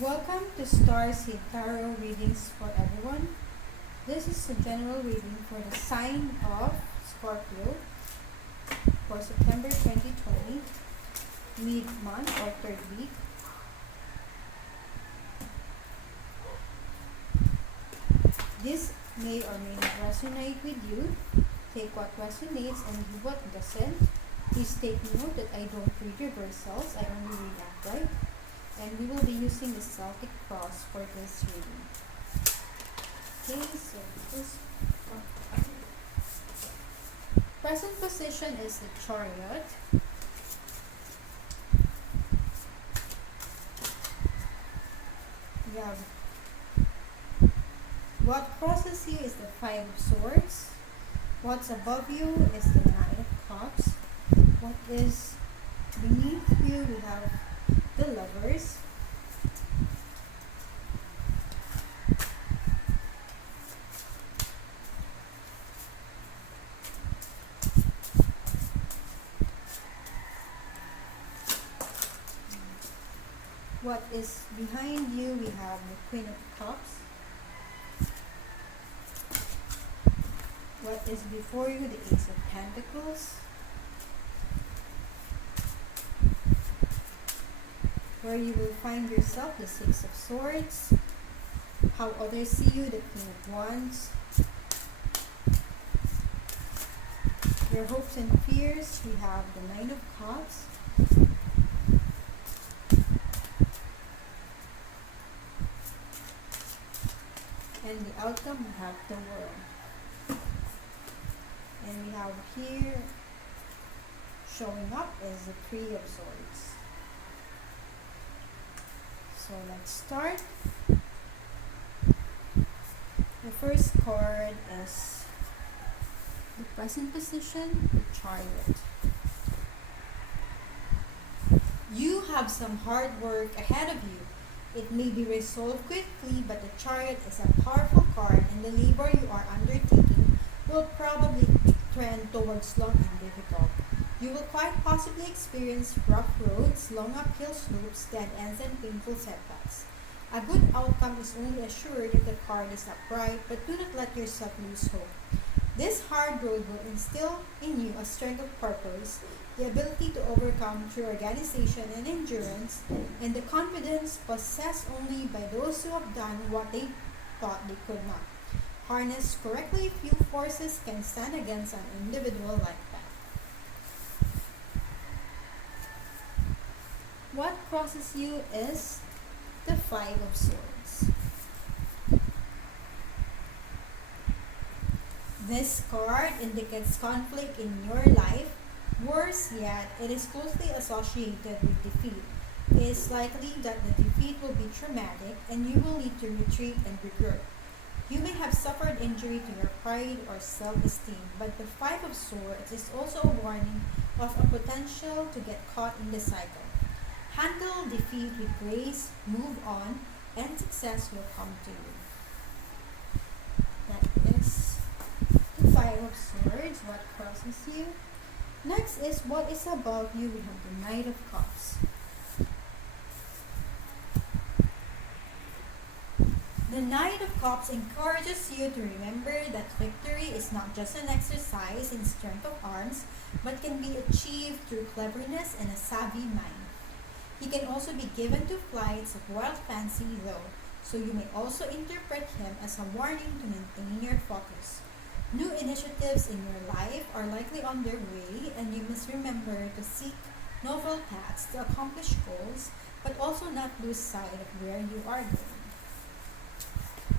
Welcome to Star Seed Tarot Readings for everyone. This is a general reading for the sign of Scorpio for September 2020, mid-month or third week. This may or may not resonate with you. Take what resonates and leave what doesn't. Please take note that I don't read reversals, I only read upright. And we will be using the Celtic cross for this reading. Okay, so this present position is the Chariot. We have what crosses you is the Five of Swords. What's above you is the Knight of Cups. What is beneath you, we have the Lovers. What is behind you, we have the Queen of Cups. What is before you, the Ace of Pentacles. Where you will find yourself, the Six of Swords. How others see you, the King of Wands. Your hopes and fears, we have the Nine of Cups. And the outcome, we have the World. And we have here, showing up is the Three of Swords. So let's start. The first card is the present position, the Chariot. You have some hard work ahead of you. It may be resolved quickly, but the Chariot is a powerful card, and the labor you are undertaking will probably trend towards long and difficult. You will quite possibly experience rough roads, long uphill slopes, dead ends, and painful setbacks. A good outcome is only assured if the card is upright, but do not let yourself lose hope. This hard road will instill in you a strength of purpose, the ability to overcome through organization and endurance, and the confidence possessed only by those who have done what they thought they could not. Harnessed correctly, few forces can stand against an individual like that. What crosses you is the Five of Swords. This card indicates conflict in your life. Worse yet, it is closely associated with defeat. It is likely that the defeat will be traumatic and you will need to retreat and regroup. You may have suffered injury to your pride or self-esteem, but the Five of Swords is also a warning of a potential to get caught in the cycle. Handle defeat with grace, move on, and success will come to you. That is the Five of Swords, what crosses you. Next is what is above you. We have the Knight of Cups. The Knight of Cups encourages you to remember that victory is not just an exercise in strength of arms, but can be achieved through cleverness and a savvy mind. He can also be given to flights of wild fancy though, so you may also interpret him as a warning to maintain your focus. New initiatives in your life are likely on their way, and you must remember to seek novel paths to accomplish goals, but also not lose sight of where you are going.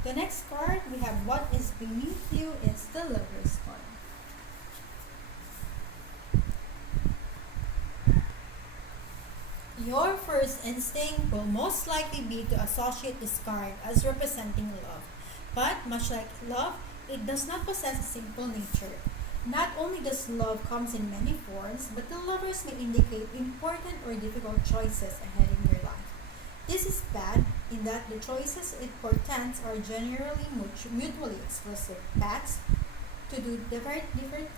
The next card, we have what is beneath you is the Lover's card. Your first instinct will most likely be to associate this card as representing love. But much like love, it does not possess a simple nature. Not only does love comes in many forms, but the Lovers may indicate important or difficult choices ahead in your life. This is bad in that the choices it portends are generally mutually exclusive paths to do different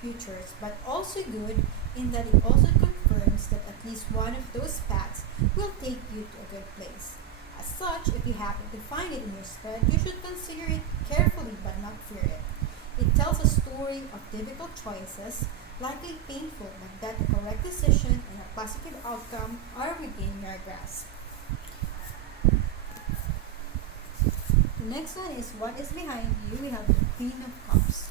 futures, but also good in that it also confirms that at least one of those paths will take you to a good place. As such, if you happen to find it in your spread, you should consider it carefully but not fear it. It tells a story of difficult choices, likely painful, but that the correct decision and a positive outcome are within your grasp. The next one is what is behind you. We have the Queen of Cups.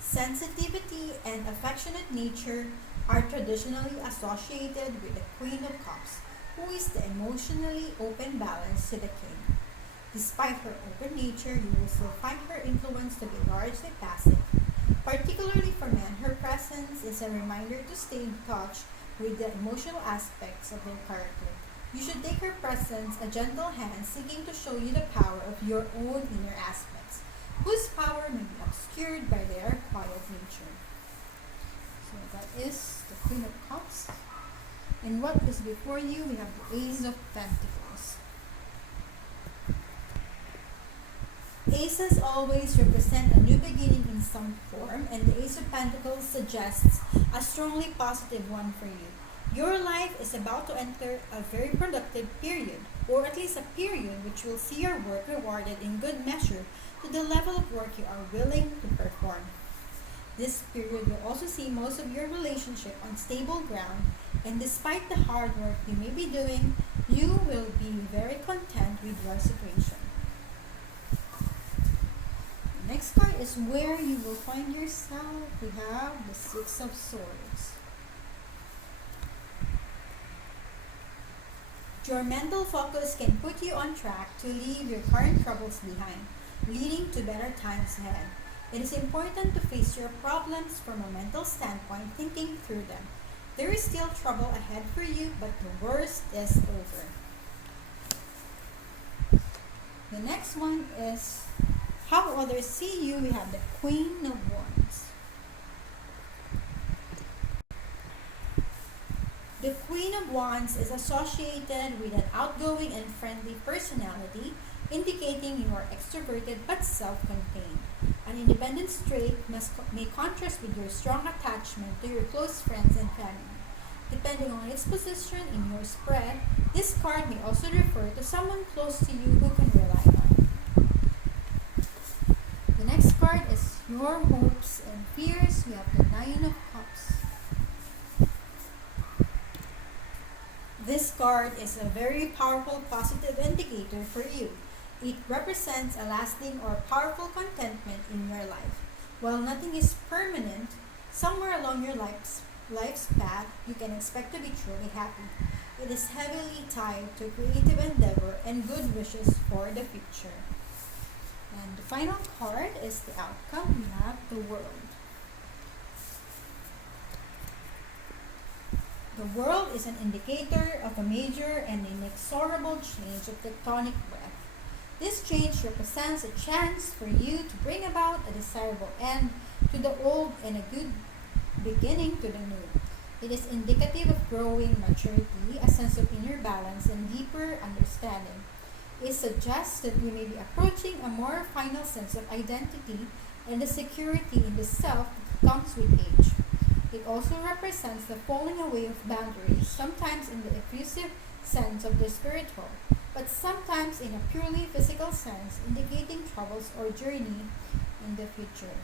Sensitivity and affectionate nature are traditionally associated with the Queen of Cups, who is the emotionally open balance to the King. Despite her open nature, you will still find her influence to be largely passive. Particularly for men, her presence is a reminder to stay in touch with the emotional aspects of their character. You should take her presence a gentle hand seeking to show you the power of your own inner aspects, whose power may be obscured by their quiet nature. So that is the Queen of Cups. And what is before you? We have the Ace of Pentacles. Aces always represent a new beginning in some form, and the Ace of Pentacles suggests a strongly positive one for you. Your life is about to enter a very productive period, or at least a period which will see your work rewarded in good measure to the level of work you are willing to perform. This period will also see most of your relationship on stable ground, and despite the hard work you may be doing, you will be very content with your situation. The next card is where you will find yourself. We have the Six of Swords. Your mental focus can put you on track to leave your current troubles behind, leading to better times ahead. It is important to face your problems from a mental standpoint, thinking through them. There is still trouble ahead for you, but the worst is over. The next one is how others see you. We have the Queen of Wands. The Queen of Wands is associated with an outgoing and friendly personality, indicating you are extroverted but self-contained. An independent trait may contrast with your strong attachment to your close friends and family. Depending on its position in your spread, this card may also refer to someone close to you who can rely on. The next card is your hopes and fears. We have the Nine of Cups. This card is a very powerful positive indicator for you. It represents a lasting or powerful contentment in your life. While nothing is permanent, somewhere along your life's path, you can expect to be truly happy. It is heavily tied to creative endeavor and good wishes for the future. And the final card is the outcome. We have the World. The World is an indicator of a major and inexorable change of tectonic breadth. This change represents a chance for you to bring about a desirable end to the old and a good beginning to the new. It is indicative of growing maturity, a sense of inner balance, and deeper understanding. It suggests that you may be approaching a more final sense of identity and the security in the self that comes with age. It also represents the falling away of boundaries, sometimes in the effusive sense of the spiritual, but sometimes in a purely physical sense, indicating troubles or journey in the future.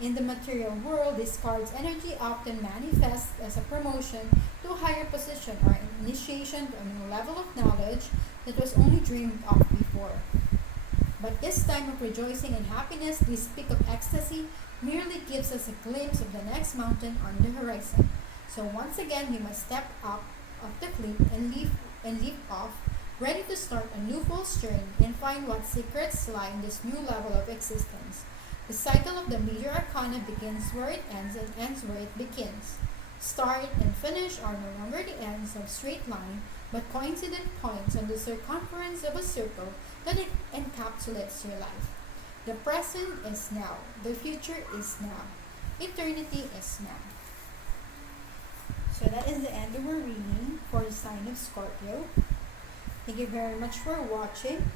In the material world, this card's energy often manifests as a promotion to a higher position or an initiation to a new level of knowledge that was only dreamed of before. But this time of rejoicing and happiness, this peak of ecstasy, merely gives us a glimpse of the next mountain on the horizon. So once again, we must step up of the cliff and leap off, ready to start a new fool's journey and find what secrets lie in this new level of existence. The cycle of the major arcana begins where it ends and ends where it begins. Start and finish are no longer the ends of straight line, but coincident points on the circumference of a circle that encapsulates your life. The present is now. The future is now. Eternity is now. So that is the end of our reading for the sign of Scorpio. Thank you very much for watching.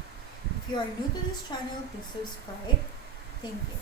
If you are new to this channel, please subscribe. Thank you.